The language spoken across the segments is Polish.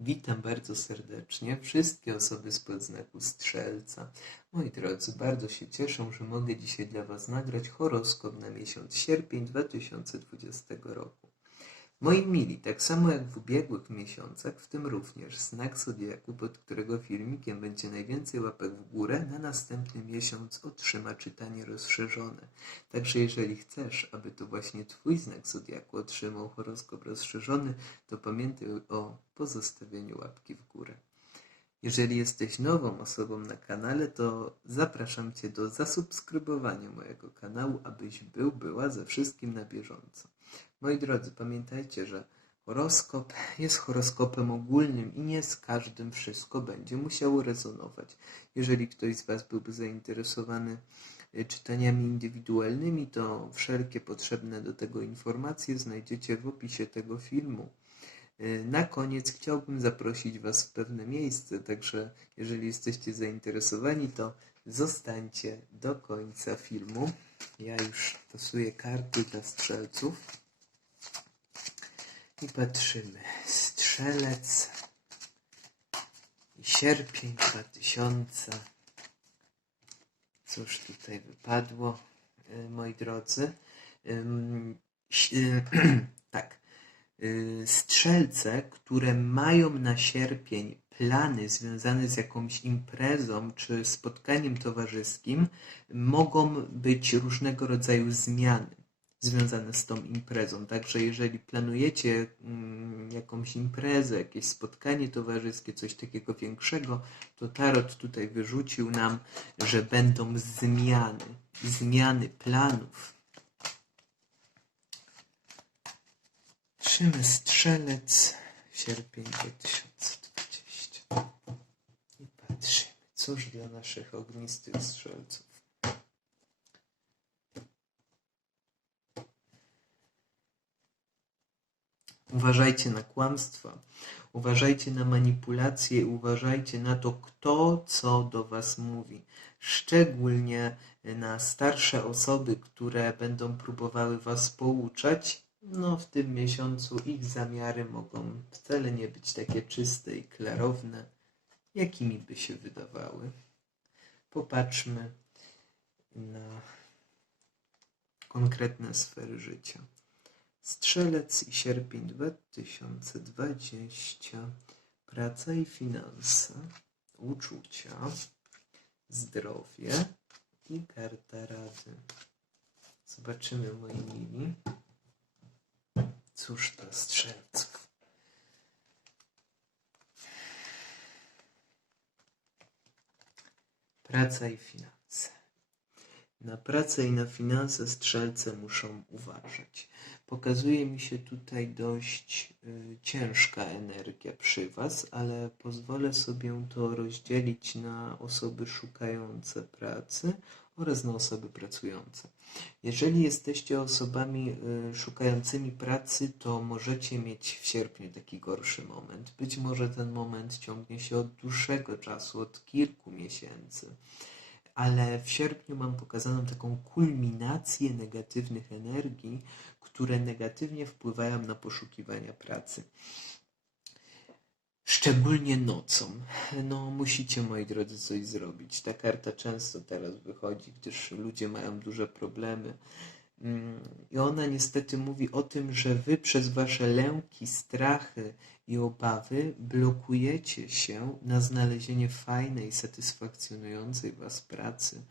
Witam bardzo serdecznie wszystkie osoby z podznaku Strzelca. Moi drodzy, bardzo się cieszę, że mogę dzisiaj dla Was nagrać horoskop na miesiąc sierpień 2020 roku. Moi mili, tak samo jak w ubiegłych miesiącach, w tym również znak Zodiaku, pod którego filmikiem będzie najwięcej łapek w górę, na następny miesiąc otrzyma czytanie rozszerzone. Także jeżeli chcesz, aby to właśnie Twój znak Zodiaku otrzymał horoskop rozszerzony, to pamiętaj o pozostawieniu łapki w górę. Jeżeli jesteś nową osobą na kanale, to zapraszam Cię do zasubskrybowania mojego kanału, abyś był, była ze wszystkim na bieżąco. Moi drodzy, pamiętajcie, że horoskop jest horoskopem ogólnym i nie z każdym wszystko będzie musiało rezonować. Jeżeli ktoś z Was byłby zainteresowany y, czytaniami indywidualnymi, to wszelkie potrzebne do tego informacje znajdziecie w opisie tego filmu. Y, Na koniec chciałbym zaprosić Was w pewne miejsce, także jeżeli jesteście zainteresowani, to zostańcie do końca filmu. Ja już stosuję karty dla strzelców i patrzymy. Strzelec i sierpień 2000. Cóż tutaj wypadło, y, moi drodzy? Y, tak. Y, Strzelce, które mają na sierpień plany związane z jakąś imprezą czy spotkaniem towarzyskim, mogą być różnego rodzaju zmiany związane z tą imprezą. Także jeżeli planujecie mm, jakąś imprezę, jakieś spotkanie towarzyskie, coś takiego większego, to Tarot tutaj wyrzucił nam, że będą zmiany, zmiany planów. Trzymy strzelec, sierpień 2020. I patrzymy, cóż dla naszych ognistych strzelców. Uważajcie na kłamstwa, uważajcie na manipulacje, uważajcie na to, kto co do Was mówi. Szczególnie na starsze osoby, które będą próbowały Was pouczać. No, w tym miesiącu ich zamiary mogą wcale nie być takie czyste i klarowne, jakimi by się wydawały. Popatrzmy na konkretne sfery życia. Strzelec i sierpień 2020. Praca i finanse, uczucia, zdrowie i karta rady. Zobaczymy, moi mili. Cóż to strzelców? Praca i finanse. Na pracę i na finanse strzelce muszą uważać. Pokazuje mi się tutaj dość y, ciężka energia przy Was, ale pozwolę sobie to rozdzielić na osoby szukające pracy oraz na osoby pracujące. Jeżeli jesteście osobami y, szukającymi pracy, to możecie mieć w sierpniu taki gorszy moment. Być może ten moment ciągnie się od dłuższego czasu, od kilku miesięcy ale w sierpniu mam pokazaną taką kulminację negatywnych energii, które negatywnie wpływają na poszukiwania pracy. Szczególnie nocą. No, musicie, moi drodzy, coś zrobić. Ta karta często teraz wychodzi, gdyż ludzie mają duże problemy. Mm, I ona niestety mówi o tym, że wy przez wasze lęki, strachy i obawy blokujecie się na znalezienie fajnej, satysfakcjonującej was pracy,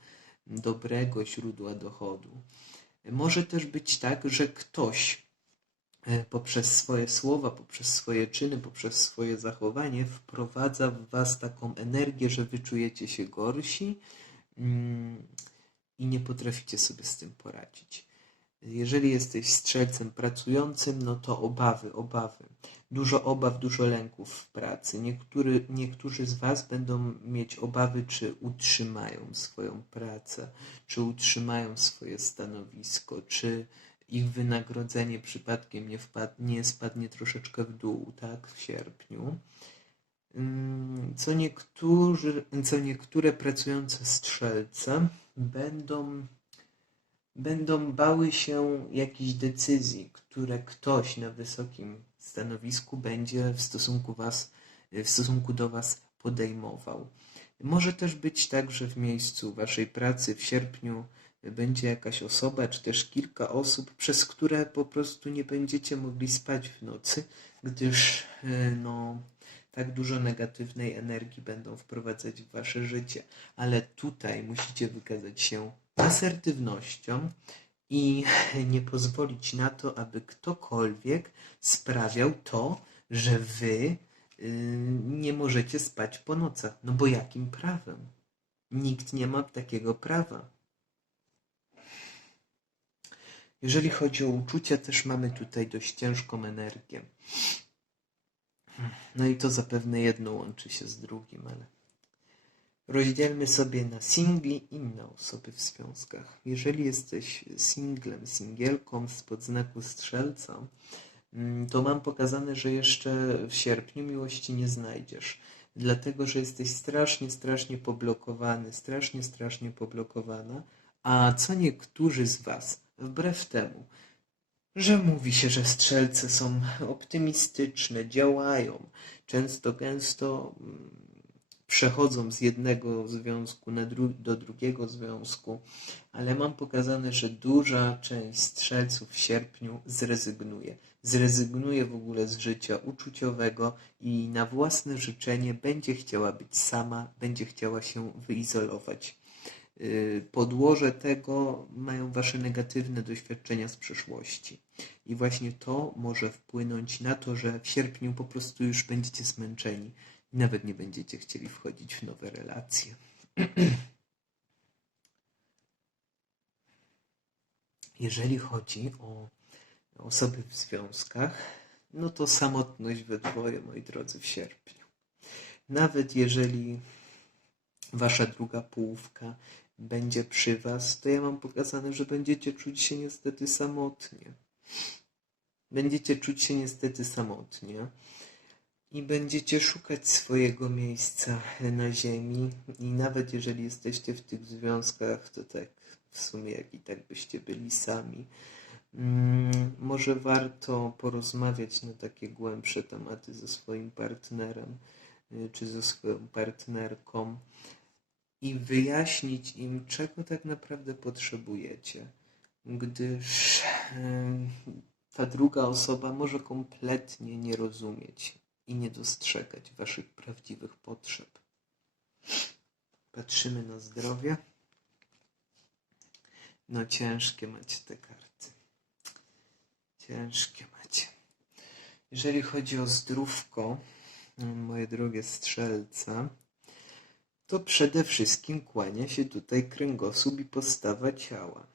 dobrego źródła dochodu. Może też być tak, że ktoś poprzez swoje słowa, poprzez swoje czyny, poprzez swoje zachowanie wprowadza w was taką energię, że wy czujecie się gorsi mm, i nie potraficie sobie z tym poradzić. Jeżeli jesteś strzelcem pracującym, no to obawy, obawy. Dużo obaw, dużo lęków w pracy. Niektóry, niektórzy z Was będą mieć obawy, czy utrzymają swoją pracę, czy utrzymają swoje stanowisko, czy ich wynagrodzenie przypadkiem nie, wpadnie, nie spadnie troszeczkę w dół, tak, w sierpniu. Mm, Co, niektórzy, co niektóre pracujące strzelce będą będą bały się jakichś decyzji, które ktoś na wysokim stanowisku będzie w stosunku Was w stosunku do Was podejmował. Może też być tak, że w miejscu Waszej pracy w sierpniu będzie jakaś osoba, czy też kilka osób, przez które po prostu nie będziecie mogli spać w nocy, gdyż y, no, tak dużo negatywnej energii będą wprowadzać w Wasze życie. Ale tutaj musicie wykazać się asertywnością i nie pozwolić na to, aby ktokolwiek sprawiał to, że Wy y, nie możecie spać po nocach. No bo jakim prawem? Nikt nie ma takiego prawa. Jeżeli chodzi o uczucia, też mamy tutaj dość ciężką energię. No i to zapewne jedno łączy się z drugim, ale rozdzielmy sobie na singli i na osoby w związkach. Jeżeli jesteś singlem, singielką z podznaku strzelca, mm, to mam pokazane, że jeszcze w sierpniu miłości nie znajdziesz. Dlatego, że jesteś strasznie, strasznie poblokowany, strasznie, strasznie poblokowana, a co niektórzy z Was, wbrew temu, że mówi się, że strzelce są optymistyczne, działają, często gęsto mm, przechodzą z jednego związku dru do drugiego związku, ale mam pokazane, że duża część strzelców w sierpniu zrezygnuje. Zrezygnuje w ogóle z życia uczuciowego i na własne życzenie będzie chciała być sama, będzie chciała się wyizolować. Y, podłoże tego mają wasze negatywne doświadczenia z przeszłości. I właśnie to może wpłynąć na to, że w sierpniu po prostu już będziecie zmęczeni i nawet nie będziecie chcieli wchodzić w nowe relacje. Jeżeli chodzi o osoby w związkach, no to samotność we dwoje, moi drodzy, w sierpniu. Nawet jeżeli wasza druga połówka będzie przy was, to ja mam pokazane, że będziecie czuć się niestety samotnie. Będziecie czuć się niestety samotnie i będziecie szukać swojego miejsca na ziemi i nawet jeżeli jesteście w tych związkach, to tak w sumie jak i tak byście byli sami. Mm, może warto porozmawiać na takie głębsze tematy ze swoim partnerem y, czy ze swoją partnerką i wyjaśnić im, czego tak naprawdę potrzebujecie, gdyż ta druga osoba może kompletnie nie rozumieć i nie dostrzegać waszych prawdziwych potrzeb. Patrzymy na zdrowie. No ciężkie macie te karty. Ciężkie macie. Jeżeli chodzi o zdrówko, moje drogie strzelce, to przede wszystkim kłania się tutaj kręgosłup i postawa ciała.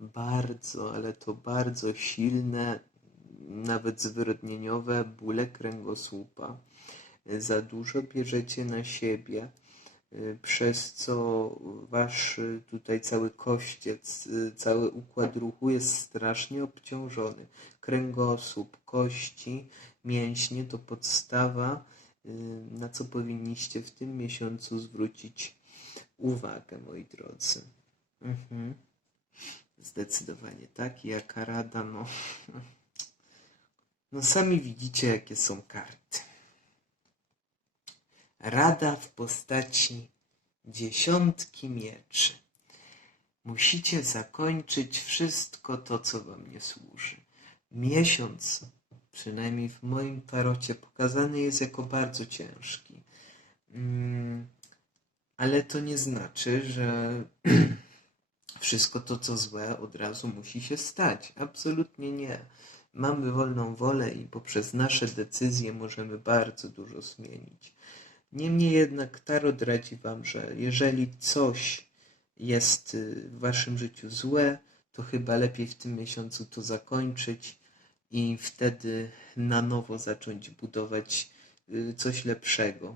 Bardzo, ale to bardzo silne, nawet zwyrodnieniowe bóle kręgosłupa. Za dużo bierzecie na siebie, przez co wasz tutaj cały kościec, cały układ ruchu jest strasznie obciążony. Kręgosłup, kości, mięśnie to podstawa na co powinniście w tym miesiącu zwrócić uwagę, moi drodzy. Mhm. Zdecydowanie tak. Jaka rada? No, no sami widzicie, jakie są karty. Rada w postaci dziesiątki mieczy. Musicie zakończyć wszystko to, co wam nie służy. Miesiąc przynajmniej w moim tarocie, pokazany jest jako bardzo ciężki. Mm, ale to nie znaczy, że wszystko to, co złe, od razu musi się stać. Absolutnie nie. Mamy wolną wolę i poprzez nasze decyzje możemy bardzo dużo zmienić. Niemniej jednak tarot radzi Wam, że jeżeli coś jest y, w Waszym życiu złe, to chyba lepiej w tym miesiącu to zakończyć i wtedy na nowo zacząć budować y, coś lepszego.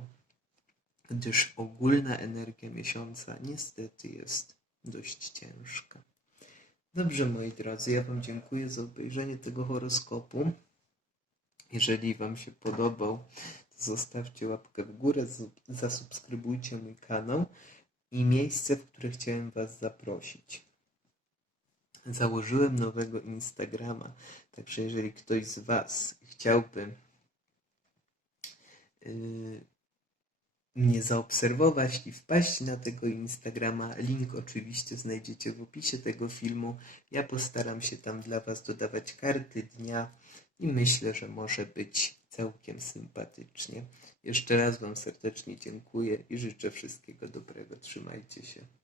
Gdyż ogólna energia miesiąca niestety jest dość ciężka. Dobrze, moi drodzy, ja Wam dziękuję za obejrzenie tego horoskopu. Jeżeli Wam się podobał, to zostawcie łapkę w górę, zasubskrybujcie mój kanał i miejsce, w które chciałem Was zaprosić. Założyłem nowego Instagrama, także jeżeli ktoś z Was chciałby yy, mnie zaobserwować i wpaść na tego Instagrama. Link oczywiście znajdziecie w opisie tego filmu. Ja postaram się tam dla Was dodawać karty dnia i myślę, że może być całkiem sympatycznie. Jeszcze raz Wam serdecznie dziękuję i życzę wszystkiego dobrego. Trzymajcie się.